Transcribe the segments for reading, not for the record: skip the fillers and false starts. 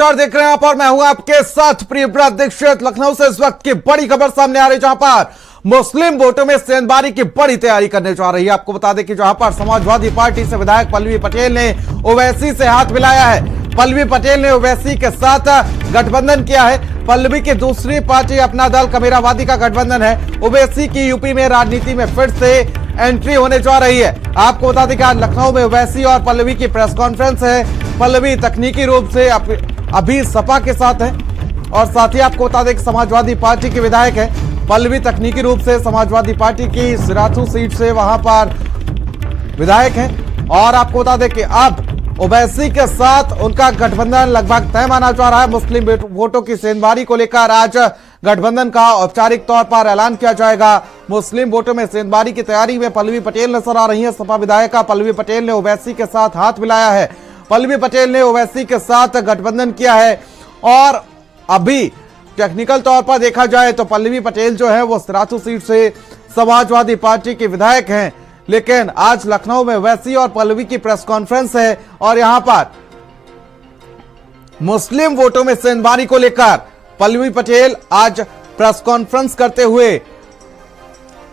नमस्कार, देख रहे हैं आप और मैं हूं आपके साथ प्रियव्रत दीक्षित। लखनऊ से इस वक्त की बड़ी खबर सामने आ रही है, जहां पर मुस्लिम वोटों में सेंधमारी की बड़ी तैयारी करने जा रही है। आपको बता दें कि जहां पर समाजवादी पार्टी से विधायक पल्लवी पटेल ने ओवैसी से हाथ मिलाया है। पल्लवी पटेल ने ओवैसी के साथ गठबंधन किया है। पल्लवी की दूसरी पार्टी अपना दल कमेरावादी का गठबंधन है। ओवैसी की यूपी में राजनीति में फिर से एंट्री होने जा रही है। आपको बता दें कि आज लखनऊ में ओवैसी और पल्लवी की प्रेस कॉन्फ्रेंस है। पल्लवी तकनीकी रूप से अभी सपा के साथ है और साथ ही आपको बता दें कि समाजवादी पार्टी के विधायक है। पल्लवी तकनीकी रूप से समाजवादी पार्टी की सिराथू सीट से वहां पर विधायक है और आपको बता दें कि अब ओवैसी के साथ उनका गठबंधन लगभग तय माना जा रहा है। मुस्लिम वोटों की सेंधमारी को लेकर आज गठबंधन का औपचारिक तौर पर ऐलान किया जाएगा। मुस्लिम वोटों में सेंधमारी की तैयारी में पल्लवी पटेल नजर आ रही है। सपा विधायिका पल्लवी पटेल ने ओवैसी के साथ हाथ मिलाया है। पल्लवी पटेल ने ओवैसी के साथ गठबंधन किया है और अभी टेक्निकल तौर पर देखा जाए तो पल्लवी पटेल जो है वो सिराथू सीट से समाजवादी पार्टी के विधायक हैं। लेकिन आज लखनऊ में ओवैसी और पल्लवी की प्रेस कॉन्फ्रेंस है और यहां पर मुस्लिम वोटों में सेंधमारी को लेकर पल्लवी पटेल आज प्रेस कॉन्फ्रेंस करते हुए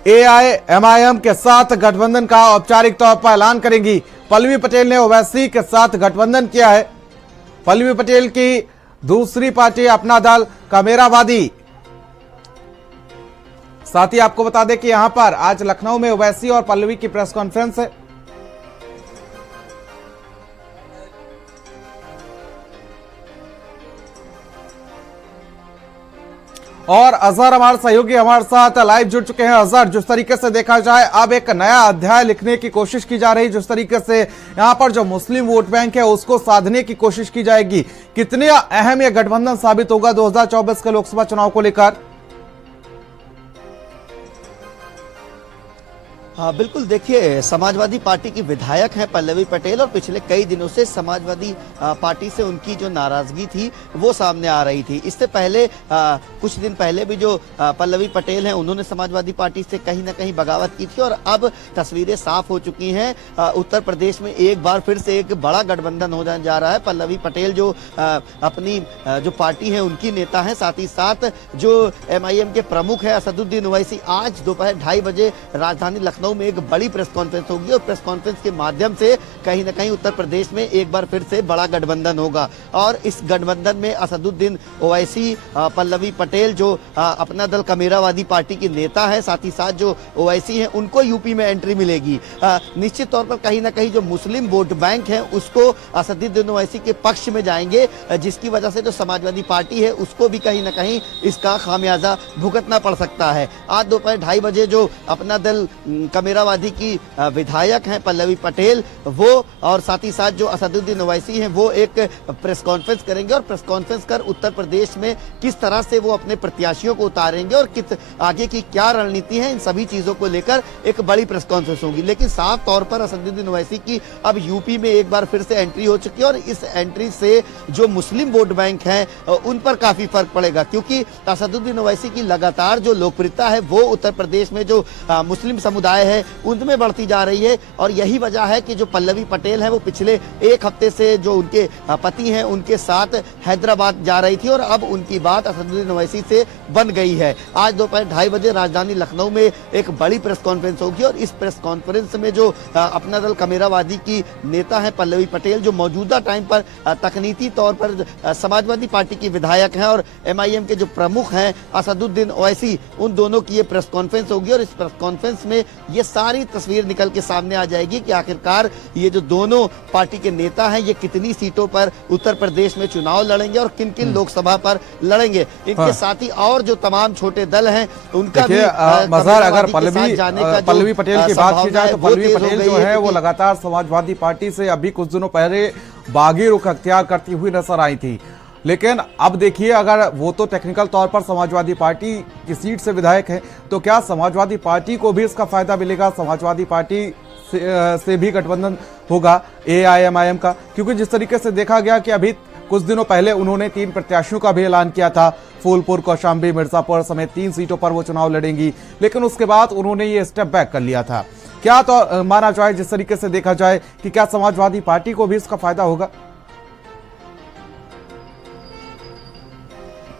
एआईएमआईएम के साथ गठबंधन का औपचारिक तौर पर ऐलान करेंगी। पल्लवी पटेल ने ओवैसी के साथ गठबंधन किया है। पल्लवी पटेल की दूसरी पार्टी अपना दल कमेरावादी। साथ ही आपको बता दें कि यहां पर आज लखनऊ में ओवैसी और पल्लवी की प्रेस कॉन्फ्रेंस है और अजहर हमारे सहयोगी हमारे साथ लाइव जुड़ चुके हैं। अजहर, जिस तरीके से देखा जाए अब एक नया अध्याय लिखने की कोशिश की जा रही, जिस तरीके से यहां पर जो मुस्लिम वोट बैंक है उसको साधने की कोशिश की जाएगी, कितने अहम यह गठबंधन साबित होगा 2024 के लोकसभा चुनाव को लेकर? हाँ बिल्कुल, देखिए समाजवादी पार्टी की विधायक हैं पल्लवी पटेल और पिछले कई दिनों से समाजवादी पार्टी से उनकी जो नाराजगी थी वो सामने आ रही थी। इससे पहले कुछ दिन पहले भी जो पल्लवी पटेल हैं उन्होंने समाजवादी पार्टी से कहीं ना कहीं बगावत की थी और अब तस्वीरें साफ हो चुकी हैं। उत्तर प्रदेश में एक बार फिर से एक बड़ा गठबंधन होने जा रहा है। पल्लवी पटेल जो अपनी जो पार्टी है उनकी नेता है, साथ ही साथ जो एमआईएम के प्रमुख है असदुद्दीन ओवैसी, आज दोपहर 2:30 बजे राजधानी लखनऊ में एक बड़ी प्रेस कॉन्फ्रेंस होगी और प्रेस कॉन्फ्रेंस के माध्यम से कहीं ना कहीं उत्तर प्रदेश में एक बार फिर से बड़ा गठबंधन होगा। और इस गठबंधन में असदुद्दीन ओवैसी, पल्लवी पटेल जो अपना दल कमेरावादी पार्टी की नेता है, साथ ही साथ जो ओवैसी हैं उनको यूपी में एंट्री मिलेगी। निश्चित तौर पर कहीं ना कहीं जो मुस्लिम वोट बैंक है उसको असदुद्दीन ओवैसी के पक्ष में जाएंगे, जिसकी वजह से जो समाजवादी पार्टी है उसको भी कहीं ना कहीं इसका खामियाजा भुगतना पड़ सकता है। आज दोपहर 2:30 बजे जो अपना दल कमेरावादी की विधायक हैं पल्लवी पटेल, वो और साथ ही साथ जो असदुद्दीन ओवैसी हैं वो एक प्रेस कॉन्फ्रेंस करेंगे और प्रेस कॉन्फ्रेंस कर उत्तर प्रदेश में किस तरह से वो अपने प्रत्याशियों को उतारेंगे और किस आगे की क्या रणनीति है, इन सभी चीजों को लेकर एक बड़ी प्रेस कॉन्फ्रेंस होगी। लेकिन साफ तौर पर असदुद्दीन ओवैसी की अब यूपी में एक बार फिर से एंट्री हो चुकी है और इस एंट्री से जो मुस्लिम वोट बैंक है उन पर काफी फर्क पड़ेगा, क्योंकि असदुद्दीन ओवैसी की लगातार जो लोकप्रियता है वो उत्तर प्रदेश में जो मुस्लिम समुदाय है उनमें बढ़ती जा रही है। और यही वजह है कि जो पल्लवी पटेल है वो पिछले एक हफ्ते से जो उनके पति हैं उनके साथ हैदराबाद जा रही थी और अब उनकी बात असदुद्दीन ओवैसी से बन गई है। आज दोपहर 2:30 बजे राजधानी लखनऊ में एक बड़ी प्रेस कॉन्फ्रेंस होगी और इस प्रेस कॉन्फ्रेंस में जो अपना दल कमेरावादी की नेता है पल्लवी पटेल, जो मौजूदा टाइम पर तकनीकी तौर पर समाजवादी पार्टी की विधायक हैं, और एमआईएम के जो प्रमुख हैं असदुद्दीन ओवैसी, उन दोनों की ये प्रेस कॉन्फ्रेंस होगी और इस प्रेस कॉन्फ्रेंस में ये सारी तस्वीर निकल के सामने आ जाएगी कि आखिरकार ये जो दोनों पार्टी के नेता हैं ये कितनी सीटों पर उत्तर प्रदेश में चुनाव लड़ेंगे और किन किन लोकसभा पर लड़ेंगे। इनके साथ ही और जो तमाम छोटे दल हैं उनका भी मज़ार, अगर पल्लवी पटेल की बात की जाए तो पल्लवी पटेल जो है वो लगातार समाजवादी पार्टी से अभी कुछ दिनों पहले बागी रुख अख्तियार करती हुई नजर आई थी। लेकिन अब देखिए, अगर वो तो टेक्निकल तौर पर समाजवादी पार्टी की सीट से विधायक है तो क्या समाजवादी पार्टी को भी इसका फायदा मिलेगा? समाजवादी पार्टी से भी गठबंधन होगा एआईएमआईएम का, क्योंकि जिस तरीके से देखा गया कि अभी कुछ दिनों पहले उन्होंने 3 प्रत्याशियों का भी ऐलान किया था। फूलपुर, कौशाम्बी, मिर्जापुर समेत 3 सीटों पर वो चुनाव लड़ेंगी, लेकिन उसके बाद उन्होंने ये स्टेप बैक कर लिया था। क्या तो माना जाए, जिस तरीके से देखा जाए कि क्या समाजवादी पार्टी को भी इसका फायदा होगा?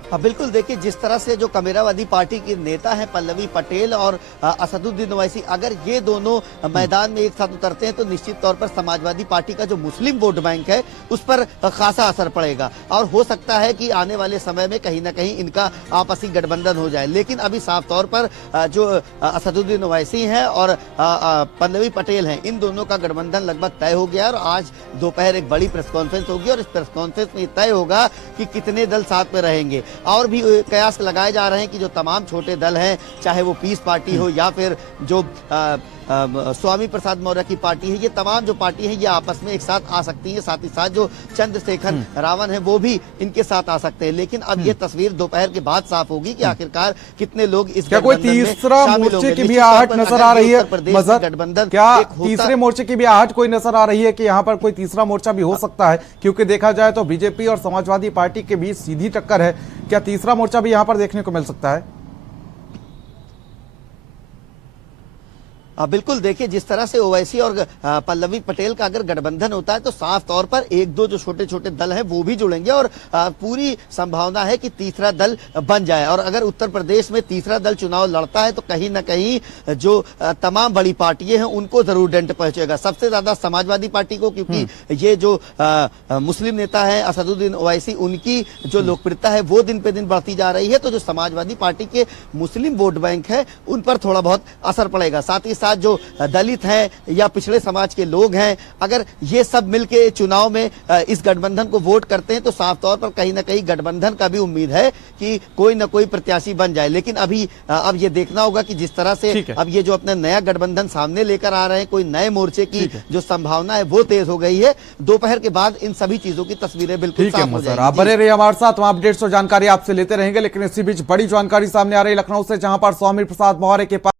हाँ बिल्कुल, देखिए जिस तरह से जो कमेरावादी पार्टी की नेता हैं पल्लवी पटेल और असदुद्दीन ओवैसी, अगर ये दोनों मैदान में एक साथ उतरते हैं तो निश्चित तौर पर समाजवादी पार्टी का जो मुस्लिम वोट बैंक है उस पर खासा असर पड़ेगा और हो सकता है कि आने वाले समय में कहीं ना कहीं इनका आपसी गठबंधन हो जाए। लेकिन अभी साफ तौर पर जो असदुद्दीन ओवैसी हैं और पल्लवी पटेल हैं, इन दोनों का गठबंधन लगभग तय हो गया और आज दोपहर एक बड़ी प्रेस कॉन्फ्रेंस होगी और इस प्रेस कॉन्फ्रेंस में तय होगा कि कितने दल साथ में रहेंगे। और भी कयास लगाए जा रहे हैं कि जो तमाम छोटे दल हैं, चाहे वो पीस पार्टी हो या फिर जो स्वामी प्रसाद मौर्य की पार्टी है, ये तमाम जो पार्टी है ये आपस में एक साथ आ सकती है। साथ ही साथ जो चंद्रशेखर रावण है वो भी इनके साथ आ सकते हैं। लेकिन अब ये तस्वीर दोपहर के बाद साफ होगी कि आखिरकार कितने लोग इस क्या कोई तीसरा मोर्चे की भी आहट नजर आ रही है? गठबंधन क्या तीसरे मोर्चे की भी आहट कोई नजर आ रही है कि यहाँ पर कोई तीसरा मोर्चा भी हो सकता है? क्योंकि देखा जाए तो बीजेपी और समाजवादी पार्टी के बीच सीधी टक्कर है। क्या तीसरा मोर्चा भी यहाँ पर देखने को मिल सकता है? बिल्कुल, देखिए जिस तरह से ओवैसी और पल्लवी पटेल का अगर गठबंधन होता है तो साफ तौर पर एक दो जो छोटे छोटे दल हैं वो भी जुड़ेंगे और पूरी संभावना है कि तीसरा दल बन जाए। और अगर उत्तर प्रदेश में तीसरा दल चुनाव लड़ता है तो कहीं ना कहीं जो तमाम बड़ी पार्टियां हैं उनको जरूर डेंट पहुंचेगा। सबसे ज्यादा समाजवादी पार्टी को, क्योंकि ये जो मुस्लिम नेता है असदुद्दीन ओवैसी, उनकी जो लोकप्रियता है वो दिन पे दिन बढ़ती जा रही है, तो जो समाजवादी पार्टी के मुस्लिम वोट बैंक है उन पर थोड़ा बहुत असर पड़ेगा। साथ ही जो दलित हैं या पिछड़े समाज के लोग हैं, अगर ये सब मिलके चुनाव में इस गठबंधन को वोट करते हैं तो साफ तौर पर कहीं ना कहीं गठबंधन का भी उम्मीद है कि कोई ना कोई प्रत्याशी बन जाए। लेकिन अभी अब ये देखना होगा कि जिस तरह से अब ये जो अपना नया गठबंधन सामने लेकर आ रहे हैं, कोई नए मोर्चे की जो संभावना है वो तेज हो गई है। दोपहर के बाद इन सभी चीजों की तस्वीरें बिल्कुल साफ हो जाएंगी। आप बने रहिए हमारे साथ, हम अपडेट्स और जानकारी आपसे लेते रहेंगे। लेकिन इसी बीच बड़ी जानकारी सामने आ रही है लखनऊ से, जहां पर स्वामी प्रसाद मौर्य के पास